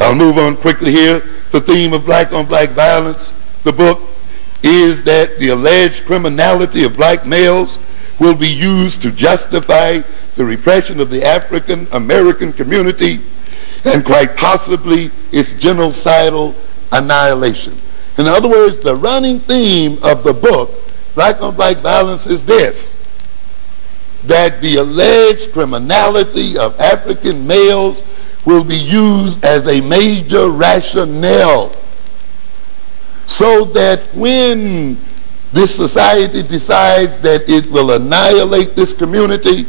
I'll move on quickly here. The theme of black-on-black violence, the book, is that the alleged criminality of black males will be used to justify the repression of the African American community and quite possibly its genocidal annihilation. In other words, the running theme of the book, Black-on-Black Violence, is this: that the alleged criminality of African males will be used as a major rationale, so that when this society decides that it will annihilate this community,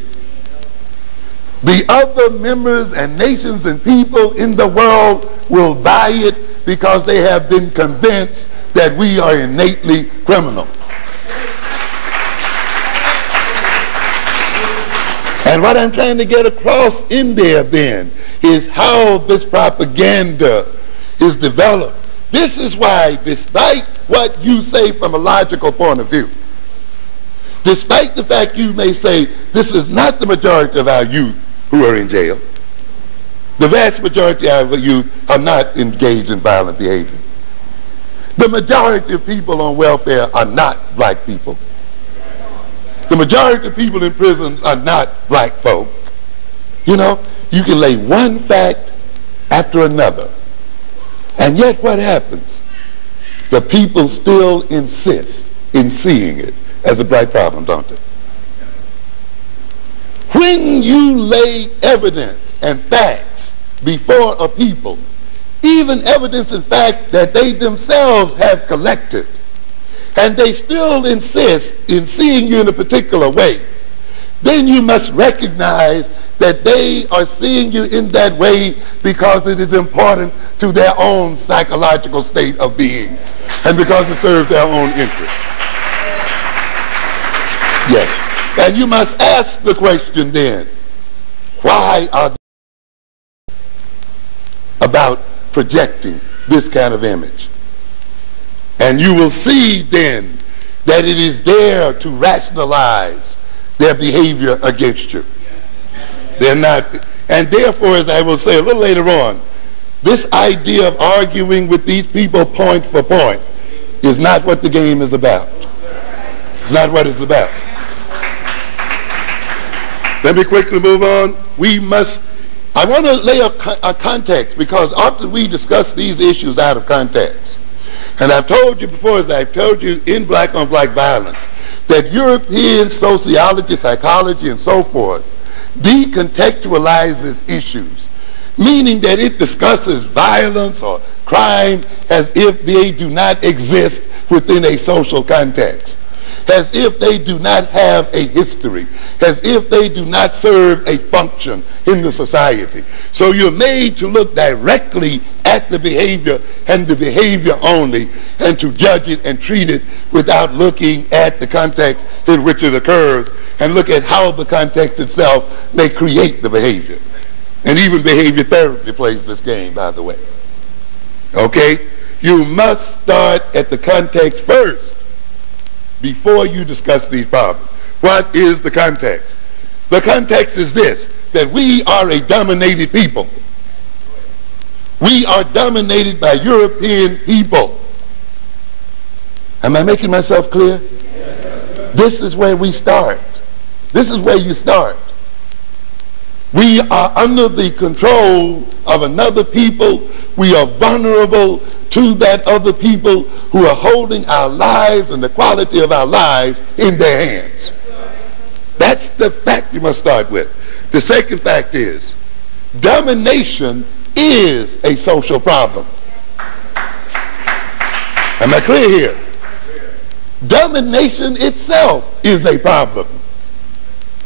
the other members and nations and people in the world will buy it because they have been convinced that we are innately criminal. And what I'm trying to get across in there then is how this propaganda is developed. This is why, despite what you say from a logical point of view, despite the fact you may say this is not the majority of our youth who are in jail, the vast majority of our youth are not engaged in violent behavior. The majority of people on welfare are not black people. The majority of people in prisons are not black folk. You know, you can lay one fact after another. And yet what happens? The people still insist in seeing it as a black problem, don't they? When you lay evidence and facts before a people, even evidence and fact that they themselves have collected, and they still insist in seeing you in a particular way, then you must recognize that they are seeing you in that way because it is important to their own psychological state of being and because it serves their own interest. Yes. And you must ask the question then, why are they about projecting this kind of image? And you will see then that it is there to rationalize their behavior against you. They're not, and therefore, as I will say a little later on, this idea of arguing with these people point for point is not what the game is about. It's not what it's about. Let me quickly move on. I want to lay a context, because often we discuss these issues out of context. And I've told you before, as I've told you in Black-on-Black Violence, that European sociology, psychology, and so forth decontextualizes issues, meaning that it discusses violence or crime as if they do not exist within a social context, as if they do not have a history, as if they do not serve a function in the society. So you're made to look directly at the behavior and the behavior only, and to judge it and treat it without looking at the context in which it occurs, and look at how the context itself may create the behavior. And even behavior therapy plays this game, by the way. Okay? You must start at the context first before you discuss these problems. What is the context? The context is this, that we are a dominated people. We are dominated by European people. Am I making myself clear? Yes. This is where we start. This is where you start. We are under the control of another people. We are vulnerable to that other people who are holding our lives and the quality of our lives in their hands. That's the fact you must start with. The second fact is, domination is a social problem. Am I clear here? Domination itself is a problem.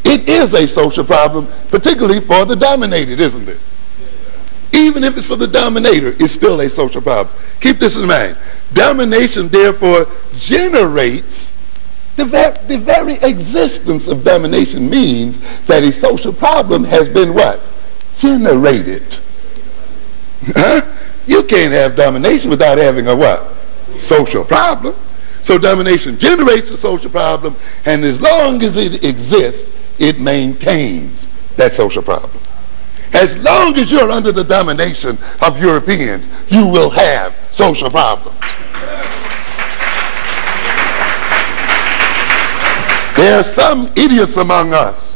It is a social problem, particularly for the dominated, isn't it? Even if it's for the dominator, it's still a social problem. Keep this in mind. Domination, therefore, generates the very existence of domination means that a social problem has been what? Generated. Huh? You can't have domination without having a what? Social problem. So domination generates a social problem, and as long as it exists, it maintains that social problem. As long as you're under the domination of Europeans, you will have social problems. There are some idiots among us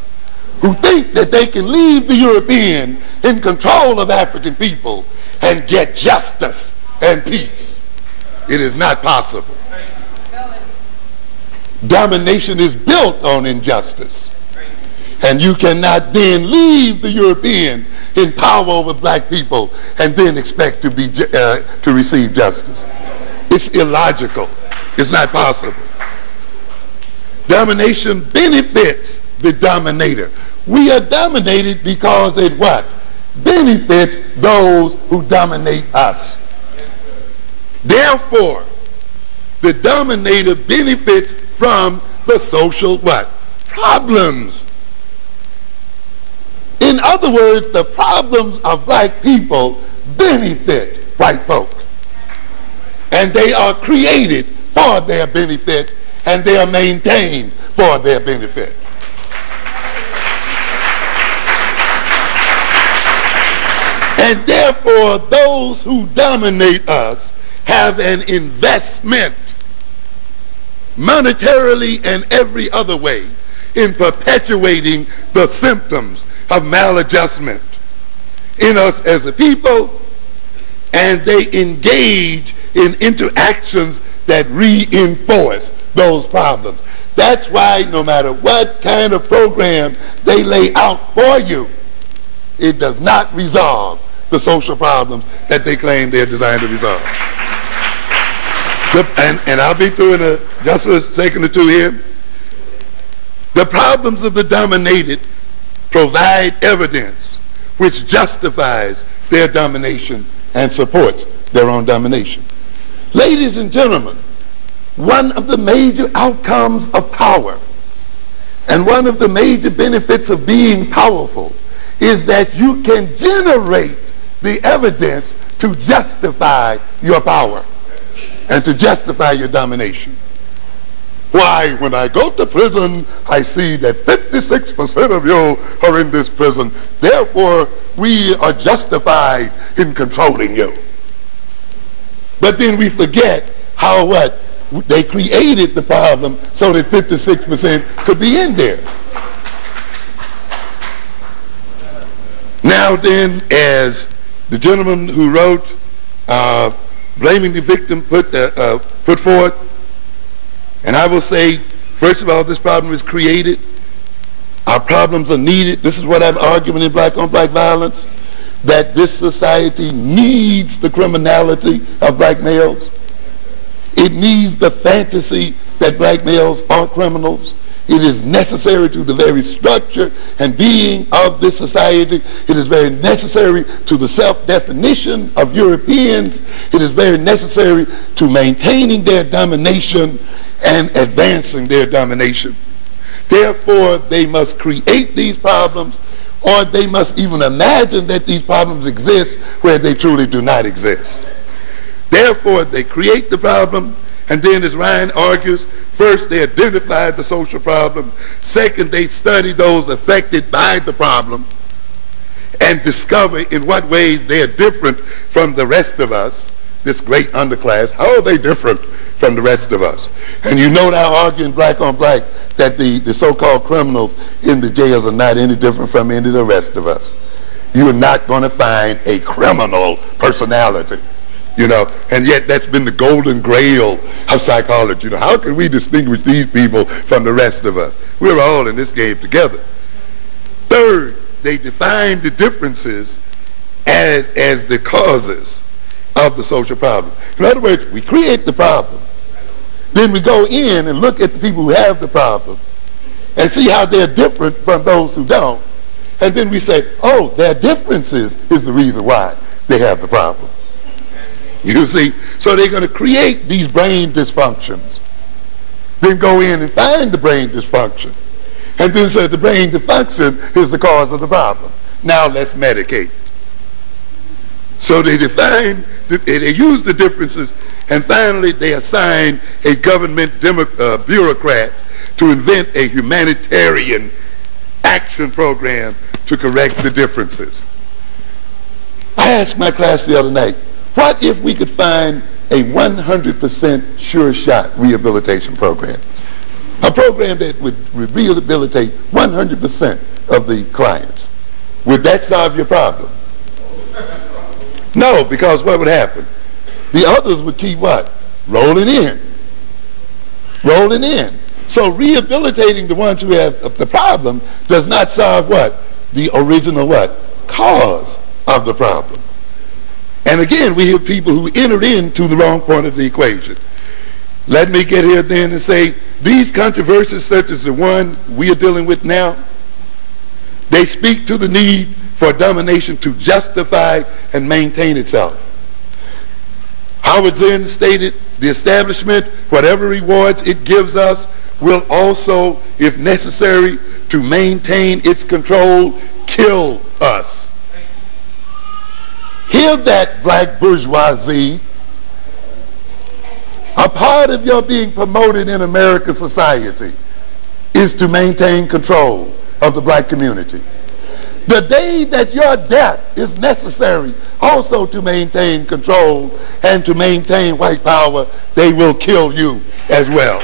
who think that they can leave the European in control of African people and get justice and peace. It is not possible. Domination is built on injustice. And you cannot then leave the European in power over black people and then expect to receive justice. It's illogical. It's not possible. Domination benefits the dominator. We are dominated because it what? Benefits those who dominate us. Therefore, the dominator benefits from the social what? Problems. In other words, the problems of black people benefit white folk. And they are created for their benefit, and they are maintained for their benefit. And therefore, those who dominate us have an investment, monetarily and every other way, in perpetuating the symptoms of maladjustment in us as a people, and they engage in interactions that reinforce those problems. That's why no matter what kind of program they lay out for you, it does not resolve the social problems that they claim they're designed to resolve. And I'll be through in just a second or two here. The problems of the dominated provide evidence which justifies their domination and supports their own domination. Ladies and gentlemen, one of the major outcomes of power and one of the major benefits of being powerful is that you can generate the evidence to justify your power and to justify your domination. Why, when I go to prison, I see that 56% of you are in this prison. Therefore, we are justified in controlling you. But then we forget how what? They created the problem so that 56% could be in there. Now then, as the gentleman who wrote Blaming the Victim put forth, and I will say, first of all, this problem is created. Our problems are needed. This is what I'm arguing in Black on Black Violence, that this society needs the criminality of black males. It needs the fantasy that black males are criminals. It is necessary to the very structure and being of this society. It is very necessary to the self-definition of Europeans. It is very necessary to maintaining their domination and advancing their domination. Therefore, they must create these problems, or they must even imagine that these problems exist where they truly do not exist. Therefore, they create the problem, and then, as Ryan argues, first they identify the social problem, second they study those affected by the problem, and discover in what ways they are different from the rest of us, this great underclass. How are they different from the rest of us? And you note I argue in Black on Black that the so-called criminals in the jails are not any different from any of the rest of us. You're not going to find a criminal personality, you know, and yet that's been the golden grail of psychology. You know, how can we distinguish these people from the rest of us? We're all in this game together. Third, they define the differences as the causes of the social problem. In other words, we create the problem. Then we go in and look at the people who have the problem and see how they're different from those who don't. And then we say, oh, their differences is the reason why they have the problem. You see? So they're going to create these brain dysfunctions. Then go in and find the brain dysfunction. And then say the brain dysfunction is the cause of the problem. Now let's medicate. So they define, they use the differences, and finally they assign a government bureaucrat to invent a humanitarian action program to correct the differences. I asked my class the other night, what if we could find a 100% sure shot rehabilitation program? A program that would rehabilitate 100% of the clients. Would that solve your problem? No, because what would happen? The others would keep what? Rolling in. Rolling in. So rehabilitating the ones who have the problem does not solve what? The original what? Cause of the problem. And again, we have people who entered into the wrong point of the equation. Let me get here then and say, these controversies such as the one we are dealing with now, they speak to the need for domination to justify and maintain itself. Howard Zinn stated, the establishment, whatever rewards it gives us, will also, if necessary, to maintain its control, kill us. Hear that, black bourgeoisie. A part of your being promoted in American society is to maintain control of the black community. The day that your death is necessary also to maintain control and to maintain white power, they will kill you as well.